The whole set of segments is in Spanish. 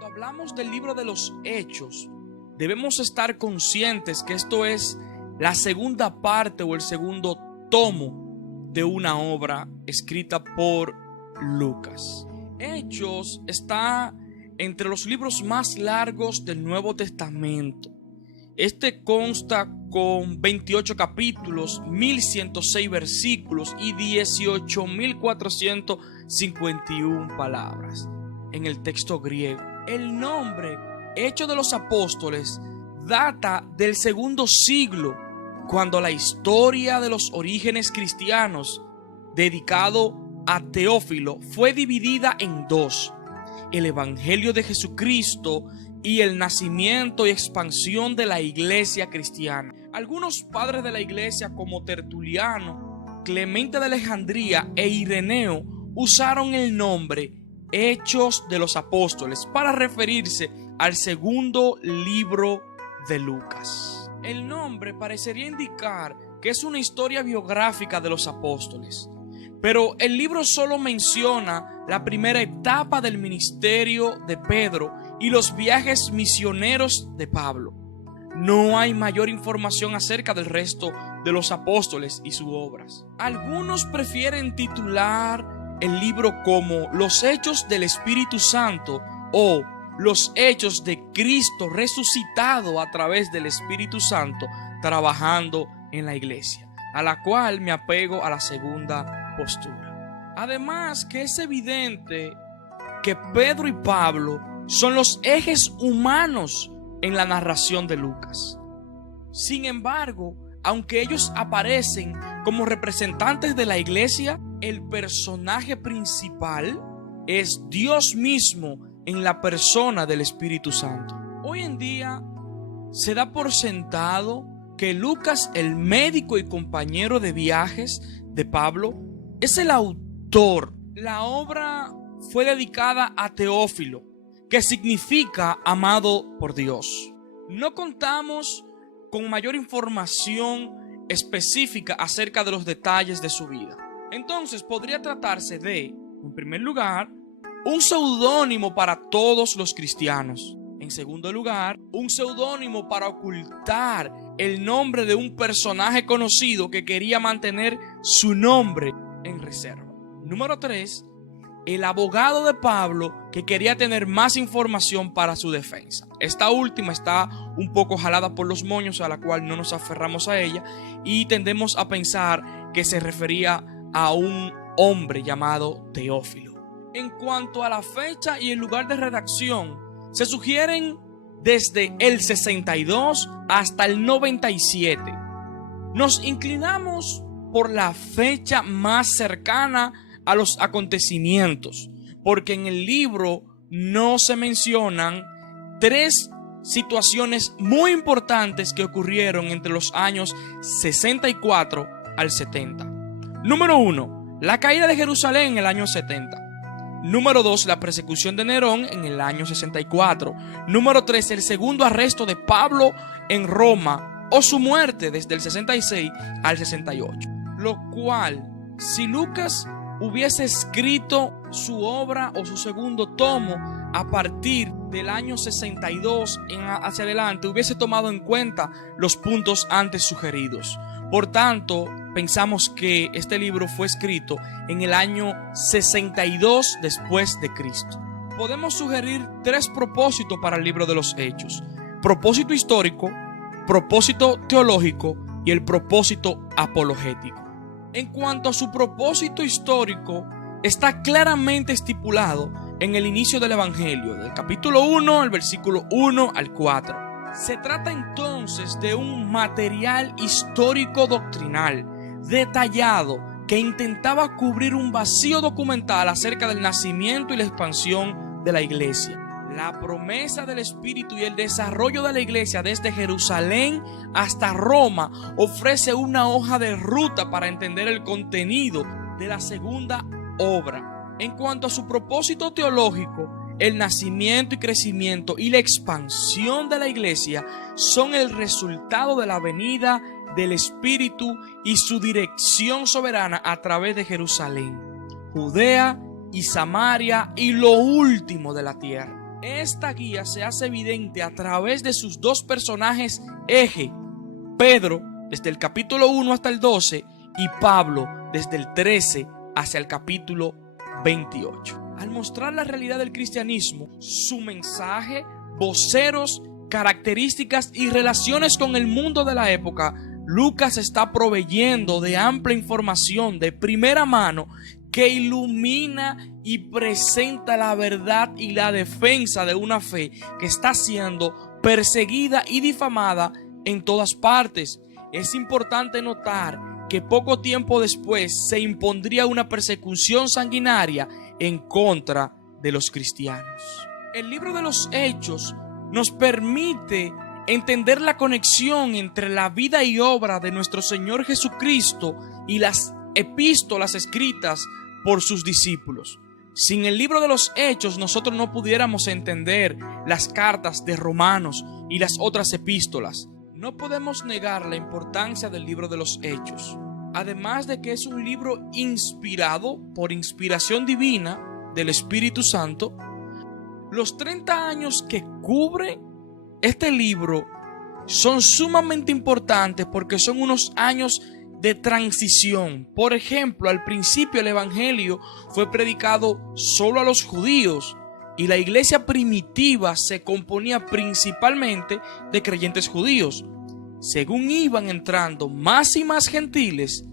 Cuando hablamos del libro de los Hechos, debemos estar conscientes que esto es la segunda parte o el segundo tomo de una obra escrita por Lucas. Hechos está entre los libros más largos del Nuevo Testamento. Este consta con 28 capítulos, 1106 versículos y 18.451 palabras en el texto griego. El nombre Hechos de los Apóstoles data del segundo siglo, cuando la historia de los orígenes cristianos dedicado a Teófilo fue dividida en dos: el Evangelio de Jesucristo y el nacimiento y expansión de la iglesia cristiana. Algunos padres de la iglesia como Tertuliano, Clemente de Alejandría e Ireneo usaron el nombre Hechos de los Apóstoles para referirse al segundo libro de Lucas. El nombre parecería indicar que es una historia biográfica de los apóstoles, pero el libro solo menciona la primera etapa del ministerio de Pedro y los viajes misioneros de Pablo. No hay mayor información acerca del resto de los apóstoles y sus obras. Algunos prefieren titular el libro como Los Hechos del Espíritu Santo o Los Hechos de Cristo resucitado a través del Espíritu Santo trabajando en la iglesia, a la cual me apego a la segunda postura. Además que es evidente que Pedro y Pablo son los ejes humanos en la narración de Lucas. Sin embargo, aunque ellos aparecen como representantes de la iglesia, el personaje principal es Dios mismo en la persona del Espíritu Santo. Hoy en día se da por sentado que Lucas, el médico y compañero de viajes de Pablo, es el autor. La obra fue dedicada a Teófilo, que significa amado por Dios. No contamos con mayor información específica acerca de los detalles de su vida. Entonces podría tratarse de, en primer lugar, un seudónimo para todos los cristianos. En segundo lugar, un seudónimo para ocultar el nombre de un personaje conocido que quería mantener su nombre en reserva. Número 3, el abogado de Pablo que quería tener más información para su defensa. Esta última está un poco jalada por los moños, a la cual no nos aferramos a ella, y tendemos a pensar que se refería a un hombre llamado Teófilo. En cuanto a la fecha y el lugar de redacción, se sugieren desde el 62 hasta el 97. Nos inclinamos por la fecha más cercana a los acontecimientos, porque en el libro no se mencionan 3 situaciones muy importantes que ocurrieron entre los años 64 al 70. Número 1, la caída de Jerusalén en el año 70. Número 2, la persecución de Nerón en el año 64. Número 3, el segundo arresto de Pablo en Roma o su muerte desde el 66 al 68. Lo cual, si Lucas hubiese escrito su obra o su segundo tomo a partir del año 62 hacia adelante, hubiese tomado en cuenta los puntos antes sugeridos. Por tanto, pensamos que este libro fue escrito en el año 62 después de Cristo. Podemos sugerir 3 propósitos para el libro de los Hechos: propósito histórico, propósito teológico y el propósito apologético. En cuanto a su propósito histórico, está claramente estipulado en el inicio del Evangelio, del capítulo 1 al versículo 1 al 4. Se trata entonces de un material histórico doctrinal detallado que intentaba cubrir un vacío documental acerca del nacimiento y la expansión de la iglesia, la promesa del Espíritu y el desarrollo de la iglesia desde Jerusalén hasta Roma. Ofrece una hoja de ruta para entender el contenido de la segunda obra. En cuanto a su propósito teológico, el nacimiento y crecimiento y la expansión de la iglesia son el resultado de la venida del Espíritu y su dirección soberana a través de Jerusalén, Judea y Samaria y lo último de la tierra. Esta guía se hace evidente a través de sus dos personajes eje, Pedro desde el capítulo 1 hasta el 12 y Pablo desde el 13 hacia el capítulo 28. Al mostrar la realidad del cristianismo, su mensaje, voceros, características y relaciones con el mundo de la época, Lucas está proveyendo de amplia información de primera mano que ilumina y presenta la verdad y la defensa de una fe que está siendo perseguida y difamada en todas partes. Es importante notar que poco tiempo después se impondría una persecución sanguinaria en contra de los cristianos. El libro de los Hechos nos permite entender la conexión entre la vida y obra de nuestro Señor Jesucristo y las epístolas escritas por sus discípulos. Sin el libro de los Hechos nosotros no pudiéramos entender las cartas de Romanos y las otras epístolas. No podemos negar la importancia del libro de los Hechos. Además de que es un libro inspirado por inspiración divina del Espíritu Santo, los 30 años que cubre este libro son sumamente importantes porque son unos años de transición. Por ejemplo, al principio el evangelio fue predicado solo a los judíos y la iglesia primitiva se componía principalmente de creyentes judíos. Según iban entrando más y más gentiles,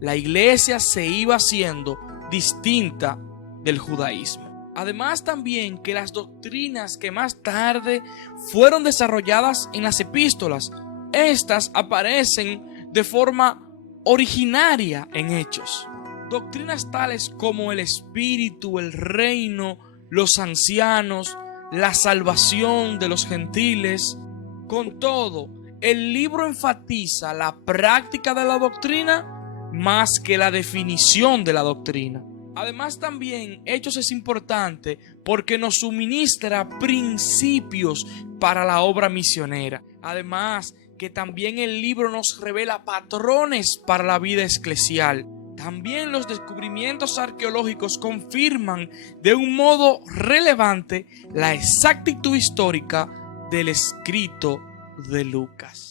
la iglesia se iba haciendo distinta del judaísmo. Además también que las doctrinas que más tarde fueron desarrolladas en las epístolas, estas aparecen de forma originaria en Hechos. Doctrinas tales como el Espíritu, el reino, los ancianos, la salvación de los gentiles. Con todo, el libro enfatiza la práctica de la doctrina más que la definición de la doctrina. Además también Hechos es importante porque nos suministra principios para la obra misionera. Además que también el libro nos revela patrones para la vida eclesial. También los descubrimientos arqueológicos confirman de un modo relevante la exactitud histórica del escrito de Lucas.